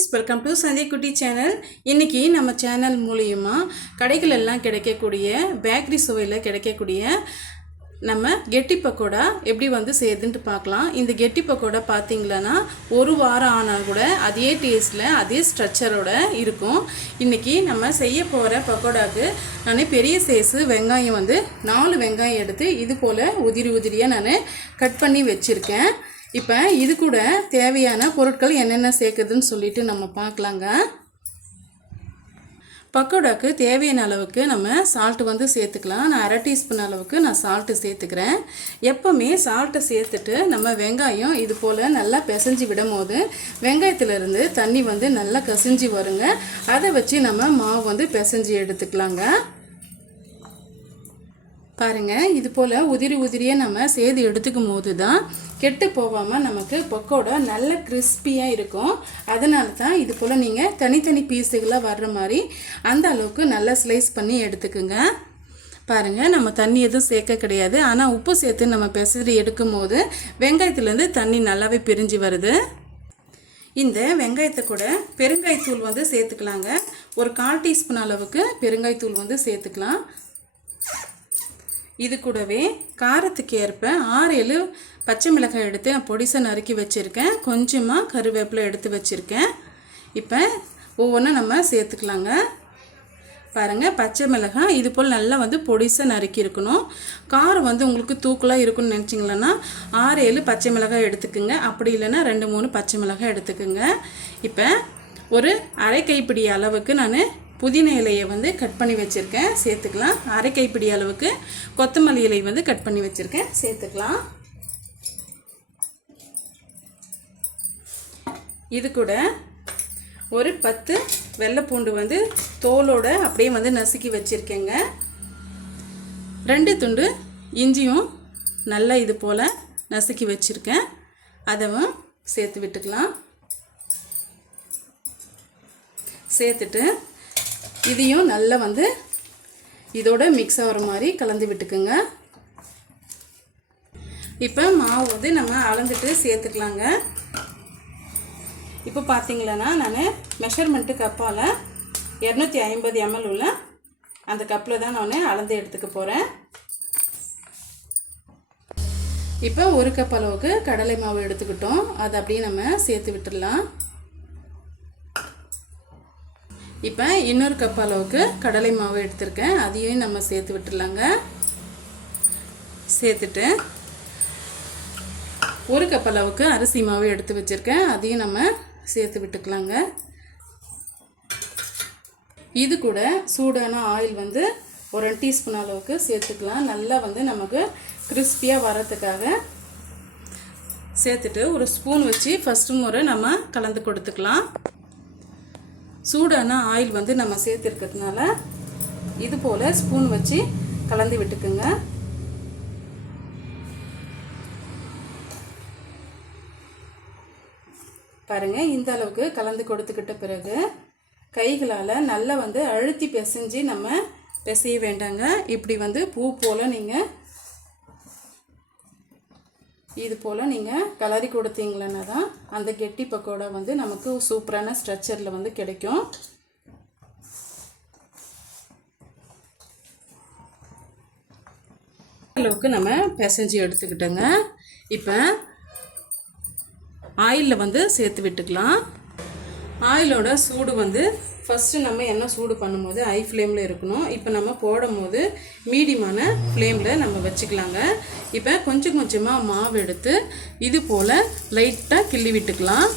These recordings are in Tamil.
ஃப்ரெண்ட்ஸ், வெல்கம் டு சந்தியா குட்டி சேனல். இன்றைக்கி நம்ம சேனல் மூலியமாக கடைகள் எல்லாம் கிடைக்கக்கூடிய பேக்கரி சுவையில் கிடைக்கக்கூடிய நம்ம கெட்டி பக்கோடா எப்படி வந்து செய்யுதுன்ட்டு பார்க்கலாம். இந்த கெட்டி பக்கோடா பார்த்திங்களன்னா ஒரு வாரம் ஆனால் கூட அதே டேஸ்ட்டில் அதே ஸ்ட்ரக்சரோடு இருக்கும். இன்றைக்கி நம்ம செய்ய போகிற பக்கோடாவுக்கு நான் பெரிய சைஸு வெங்காயம் வந்து 4 வெங்காயம் எடுத்து இது போல் உதிரி உதிரியாக நான் கட் பண்ணி வச்சுருக்கேன். இப்போ இது கூட தேவையான பொருட்கள் என்னென்ன சேர்க்குதுன்னு சொல்லிட்டு நம்ம பார்க்கலாங்க. பக்கோடாவுக்கு தேவையான அளவுக்கு நம்ம சால்ட்டு வந்து சேர்த்துக்கலாம். நான் 1/2 டீஸ்பூன் அளவுக்கு நான் சால்ட்டு சேர்த்துக்கிறேன். எப்போவுமே சால்ட்டை சேர்த்துட்டு நம்ம வெங்காயம் இது போல் நல்லா பிசைஞ்சு விடும் போது வெங்காயத்துலேருந்து தண்ணி வந்து நல்லா கசிஞ்சு வருங்க. அதை வச்சு நம்ம மாவு வந்து பிசைஞ்சு எடுத்துக்கலாங்க. பாருங்கள், இது போல் உதிரி உதிரியாக நம்ம சேர்த்து எடுத்துக்கும் போது தான் கெட்டு போகாமல் நமக்கு பக்கோடா நல்ல கிறிஸ்பியாக இருக்கும். அதனால தான் இது போல் நீங்கள் தனித்தனி பீஸுகளாக வர்ற மாதிரி அந்த அளவுக்கு நல்லா ஸ்லைஸ் பண்ணி எடுத்துக்குங்க. பாருங்கள், நம்ம தண்ணி எதுவும் சேர்க்க கிடையாது. ஆனால் உப்பு சேர்த்து நம்ம பிசைஞ்சு எடுக்கும் போது வெங்காயத்துலேருந்து தண்ணி நல்லாவே பிரிஞ்சு வருது. இந்த வெங்காயத்தை கூட பெருங்காயத்தூள் வந்து சேர்த்துக்கலாங்க. ஒரு 1/4 டீஸ்பூன் அளவுக்கு பெருங்காயத்தூள் வந்து சேர்த்துக்கலாம். இது கூடவே காரத்துக்கு ஏற்ப 6-7 பச்சை மிளகாய் எடுத்து பொடிசாக நறுக்கி வச்சுருக்கேன். கொஞ்சமாக கருவேப்பிலை எடுத்து வச்சுருக்கேன். இப்போ ஒவ்வொன்றும் நம்ம சேர்த்துக்கலாங்க. பாருங்கள், பச்சை மிளகாய் இது போல் நல்லா வந்து பொடிசாக நறுக்கி இருக்கணும். காரம் வந்து உங்களுக்கு தூக்கலாக இருக்குன்னு நினச்சிங்களன்னா 6-7 பச்சை மிளகாய் எடுத்துக்குங்க. அப்படி இல்லைன்னா 2-3 பச்சை மிளகாய் எடுத்துக்குங்க. இப்போ ஒரு அரை கைப்பிடி அளவுக்கு நான் புதினா இலையை வந்து கட் பண்ணி வச்சுருக்கேன், சேர்த்துக்கலாம். அரை கைப்பிடி அளவுக்கு கொத்தமல்லி இலை வந்து கட் பண்ணி வச்சுருக்கேன், சேர்த்துக்கலாம். இது கூட ஒரு 10 வெள்ளைப்பூண்டு வந்து தோலோட அப்படியே வந்து நசுக்கி வச்சுருக்கேங்க. 2 துண்டு இஞ்சியும் நல்லா இது போல் நசுக்கி வச்சுருக்கேன், அதவும் சேர்த்து விட்டுக்கலாம். சேர்த்துட்டு இதையும் நல்லா வந்து இதோட மிக்ஸ் ஆகிற மாதிரி கலந்து விட்டுக்குங்க. இப்போ மாவு வந்து நம்ம அளந்துட்டு சேர்த்துக்கலாங்க. இப்போ பார்த்தீங்களன்னா நான் மெஷர்மெண்ட்டு கப்பால் 250 ml உள்ள அந்த கப்பில் தான் நான் அளந்து எடுத்துக்க போகிறேன். இப்போ 1 கப் அளவுக்கு கடலை மாவு எடுத்துக்கிட்டோம், அதை அப்படியே நம்ம சேர்த்து விட்டுடலாம். இப்போ இன்னொரு கப் அளவுக்கு கடலை மாவு எடுத்திருக்கேன், அதையும் நம்ம சேர்த்து விட்டுடலாங்க. சேர்த்துட்டு 1 கப் அளவுக்கு அரிசி மாவு எடுத்து வச்சுருக்கேன், அதையும் நம்ம சேர்த்து விட்டுக்கலாங்க. இது கூட சூடான ஆயில் வந்து ஒரு 2 டீஸ்பூன் அளவுக்கு சேர்த்துக்கலாம். நல்லா வந்து நமக்கு கிறிஸ்பியாக வரதுக்காக சேர்த்துட்டு ஒரு ஸ்பூன் வச்சு ஃபஸ்ட்டு முறை நம்ம கலந்து கொடுத்துக்கலாம். சூடான ஆயில் வந்து நம்ம சேர்த்துருக்கிறதுனால இது போல் ஸ்பூன் வச்சு கலந்து விட்டுக்குங்க. பாருங்கள், இந்த அளவுக்கு கலந்து கொடுத்துக்கிட்ட பிறகு கைகளால் நல்லா வந்து அழுத்தி பிசைஞ்சு நம்ம பிசைய வேண்டாங்க. இப்படி வந்து பூ போல் நீங்கள் இது போல் நீங்கள் கலரி கொடுத்தீங்களன்னா தான் அந்த கெட்டி பக்கோடா வந்து நமக்கு சூப்பரான ஸ்ட்ரக்சரில் வந்து கிடைக்கும். அளவுக்கு நம்ம பிசைஞ்சு எடுத்துக்கிட்டோங்க. இப்போ ஆயிலில் வந்து சேர்த்து விட்டுக்கலாம். ஆயிலோட சூடு வந்து ஃபஸ்ட்டு நம்ம எண்ணெய் சூடு பண்ணும்போது ஹை ஃப்ளேமில் இருக்கணும். இப்போ நம்ம போடும் போது மீடியமான ஃப்ளேமில் நம்ம வச்சுக்கலாங்க. இப்போ கொஞ்சம் கொஞ்சமாக மாவு எடுத்து இது போல் லைட்டாக கிள்ளி விட்டுக்கலாம்.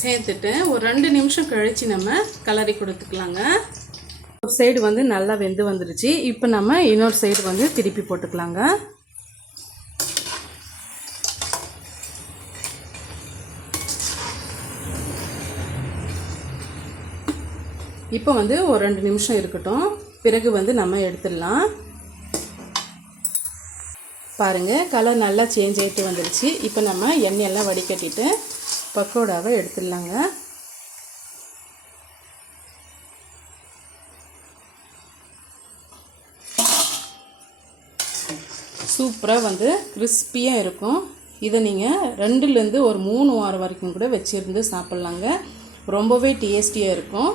சேர்த்துட்டு ஒரு 2 நிமிஷம் கழித்து நம்ம கலரி கொடுத்துக்கலாங்க. ஒரு சைடு வந்து நல்லா வெந்து வந்துடுச்சு. இப்போ நம்ம இன்னொரு சைடு வந்து திருப்பி போட்டுக்கலாங்க. இப்போ வந்து ஒரு 2 நிமிஷம் இருக்கட்டும், பிறகு வந்து நம்ம எடுத்துடலாம். பாருங்கள், கலர் நல்லா சேஞ்ச் ஆகிட்டு வந்துடுச்சு. இப்போ நம்ம எண்ணெயெல்லாம் வடிகட்டிட்டு பக்கோடாவை எடுத்துடலாங்க. சூப்பராக வந்து கிறிஸ்பியாக இருக்கும். இதை நீங்கள் 2லேருந்து ஒரு 3 வாரம் வரைக்கும் கூட வச்சுருந்து சாப்பிட்லாங்க. ரொம்பவே டேஸ்டியாக இருக்கும்.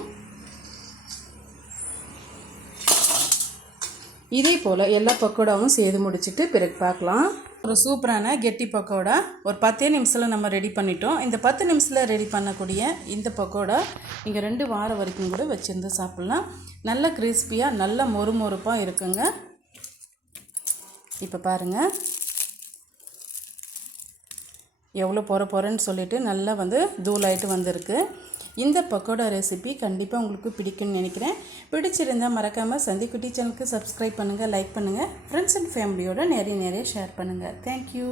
இதே போல் எல்லா பக்கோடாவும் செய்து முடிச்சுட்டு பிறகு பார்க்கலாம். ஒரு சூப்பரான கெட்டி பக்கோடா ஒரு 10 நிமிஷத்தில் நம்ம ரெடி பண்ணிட்டோம். இந்த 10 நிமிஷத்தில் ரெடி பண்ணக்கூடிய இந்த பக்கோடா நீங்கள் 2 வாரம் வரைக்கும் கூட வச்சுருந்து சாப்பிட்லாம். நல்ல கிறிஸ்பியாக நல்ல மொறுமொறுப்பாக இருக்குங்க. இப்போ பாருங்கள் எவ்வளோ பொறன்னு சொல்லிட்டு நல்லா வந்து தூளாயிட்டு வந்திருக்கு. இந்த பக்கோடா ரெசிபி கண்டிப்பாக உங்களுக்கு பிடிக்கும்னு நினைக்கிறேன். பிடிச்சிருந்தால் மறக்காமல் சந்திக்குட்டி சேனலுக்கு சப்ஸ்கிரைப் பண்ணுங்கள், லைக் பண்ணுங்கள், ஃப்ரெண்ட்ஸ் அண்ட் ஃபேமிலியோட நிறைய ஷேர் பண்ணுங்கள். தேங்க்யூ.